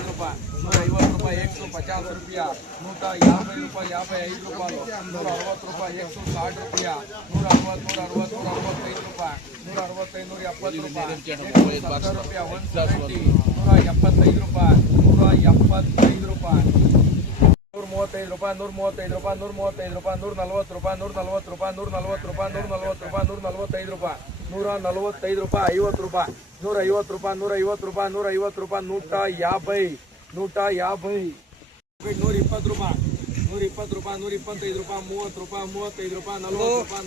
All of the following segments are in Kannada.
ರೂಪಾಯಿ 150 ರೂಪಾಯಿ 150 रुपया 150 ರೂಪಾಯಿ 55 ರೂಪಾಯಿ 160 ರೂಪಾಯಿ 160 ರೂಪಾಯಿ 160 165 ರೂಪಾಯಿ 165 170 ರೂಪಾಯಿ 170 175 ರೂಪಾಯಿ 175 ರೂಪಾಯಿ 135 ರೂಪಾಯಿ 135 ರೂಪಾಯಿ 135 ರೂಪಾಯಿ 140 ರೂಪಾಯಿ 140 ರೂಪಾಯಿ 140 ರೂಪಾಯಿ 140 ರೂಪಾಯಿ 145 ರೂಪಾಯಿ 145 ರೂಪಾಯಿ 50 ರೂಪಾಯಿ 150 ರೂಪಾಯಿ 150 ರೂಪಾಯಿ 150 ರೂಪಾಯಿ 150 120 120 ರೂಪಾಯಿ 120 ರೂಪಾಯಿ 125 ರೂಪಾಯಿ 30 ರೂಪಾಯಿ 35 ರೂಪಾಯಿ 40 ರೂಪಾಯಿ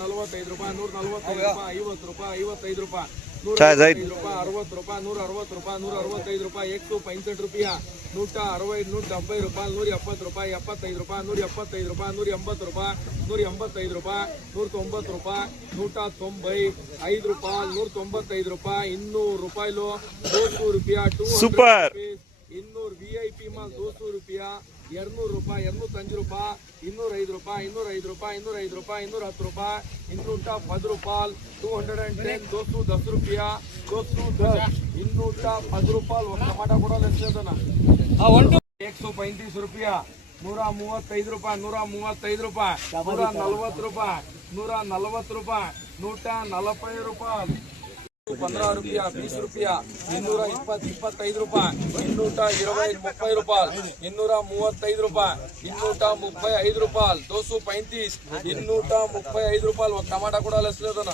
45 ರೂಪಾಯಿ 145 ರೂಪಾಯಿ 50 ರೂಪಾಯಿ 55 ರೂಪಾಯಿ 160 ರೂಪಾಯಿ 160 ರೂಪಾಯಿ 165 ರೂಪಾಯಿ 165 ರೂಪಾಯಿ 160 170 ರೂಪಾಯಿ 170 ರೂಪಾಯಿ 175 ರೂಪಾಯಿ 175 ರೂಪಾಯಿ 185 ರೂಪಾಯಿ 190 ರೂಪಾಯಿ 195 ರೂಪಾಯಿ 195 ರೂಪಾಯಿ 200 ರೂಪಾಯಿ 200 ರೂಪಾಯಿ ಸೂಪರ್ 200 VIP ಮಾಲ್ 200 ರೂಪಾಯಿ 200 ರೂಪಾಯಿ 205 ರೂಪಾಯಿ 205 ರೂಪಾಯಿ 205 ರೂಪಾಯಿ 205 ರೂಪಾಯಿ 210 ರೂಪಾಯಿ 210 ರೂಪಾಯಿ 210 210 ರೂಪಾಯಿ 210 ರೂಪಾಯಿ ಒಂದು ಟಮಾಟಾ ಕೂಡ ಲೆಕ್ಕದನ 135 ರೂಪಾಯಿ 135 ರೂಪಾಯಿ 135 ರೂಪಾಯಿ 140 ರೂಪಾಯಿ 140 ರೂಪಾಯಿ 140 ರೂಪಾಯಿ 15 रुपया 20 रुपया 220 25 ರೂಪಾಯಿ 220 30 ರೂಪಾಯಿ 235 ರೂಪಾಯಿ 235 ರೂಪಾಯಿ 235 235 ರೂಪಾಯಿ ಒಂದು ಟಮಾಟಾ ಕೂಡ ಲೆಕ್ಕದನ